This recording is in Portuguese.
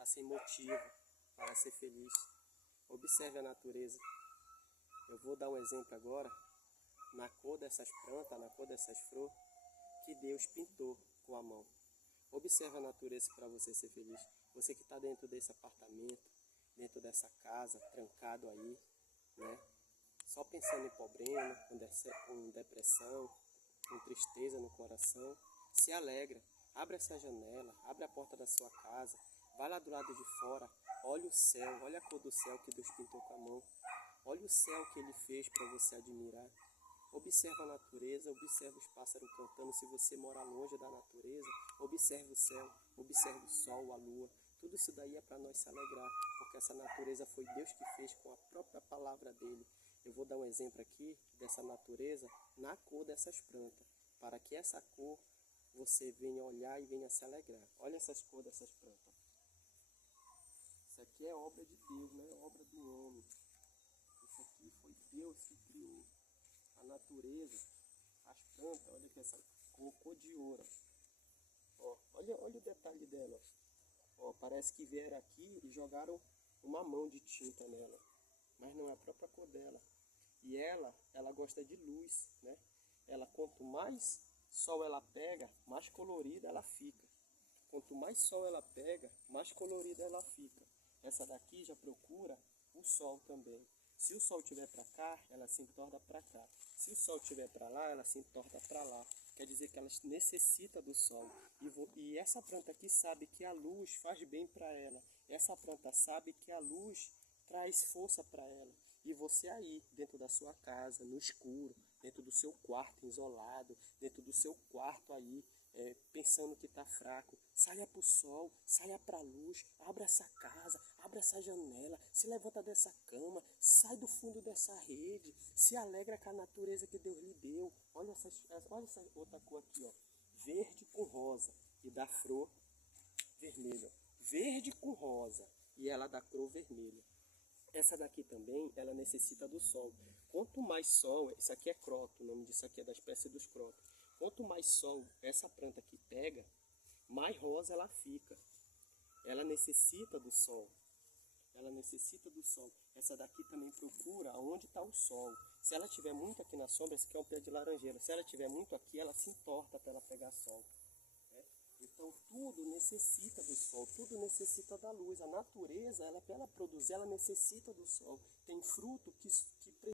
ficar sem motivo para ser feliz. Observe a natureza. Eu vou dar um exemplo agora, na cor dessas plantas, na cor dessas flores, que Deus pintou com a mão. Observe a natureza para você ser feliz. Você que está dentro desse apartamento, dentro dessa casa, trancado aí, né? Só pensando em problema, com depressão, com tristeza no coração, se alegra. Abre essa janela, abre a porta da sua casa, vai lá do lado de fora, olha o céu, olha a cor do céu que Deus pintou com a mão. Olha o céu que Ele fez para você admirar. Observa a natureza, observa os pássaros cantando. Se você mora longe da natureza, observe o céu, observe o sol, a lua. Tudo isso daí é para nós se alegrar, porque essa natureza foi Deus que fez com a própria palavra dEle. Eu vou dar um exemplo aqui dessa natureza na cor dessas plantas, para que essa cor você venha olhar e venha se alegrar. Olha essas cores dessas plantas. Isso aqui é obra de Deus, não é obra do homem. Isso aqui foi Deus que criou. A natureza, as plantas, olha aqui essa cor de ouro. Ó, olha o detalhe dela. Ó, parece que vieram aqui e jogaram uma mão de tinta nela. Mas não é a própria cor dela. E ela gosta de luz, né? Ela, quanto mais sol ela pega, mais colorida ela fica. Quanto mais sol ela pega, mais colorida ela fica. Essa daqui já procura o sol também. Se o sol estiver para cá, ela se entorta para cá. Se o sol estiver para lá, ela se entorta para lá. Quer dizer que ela necessita do sol. E essa planta aqui sabe que a luz faz bem para ela. Essa planta sabe que a luz traz força para ela. E você aí, dentro da sua casa, no escuro, dentro do seu quarto isolado, dentro do seu quarto aí, pensando que está fraco, saia para o sol, saia para a luz, abra essa casa, abra essa janela, se levanta dessa cama, sai do fundo dessa rede, se alegra com a natureza que Deus lhe deu. Olha essa outra cor aqui, ó, verde com rosa, e da flor vermelha. Verde com rosa, e ela da cor vermelha. Essa daqui também, ela necessita do sol. Quanto mais sol, isso aqui é croto, o nome disso aqui é da espécie dos crotos. Quanto mais sol essa planta aqui pega, mais rosa ela fica. Ela necessita do sol. Ela necessita do sol. Essa daqui também procura onde está o sol. Se ela tiver muito aqui na sombra, esse aqui é um pé de laranjeira. Se ela tiver muito aqui, ela se entorta para ela pegar sol. Então tudo necessita do sol, tudo necessita da luz. A natureza, para ela produzir, ela necessita do sol. Tem fruto que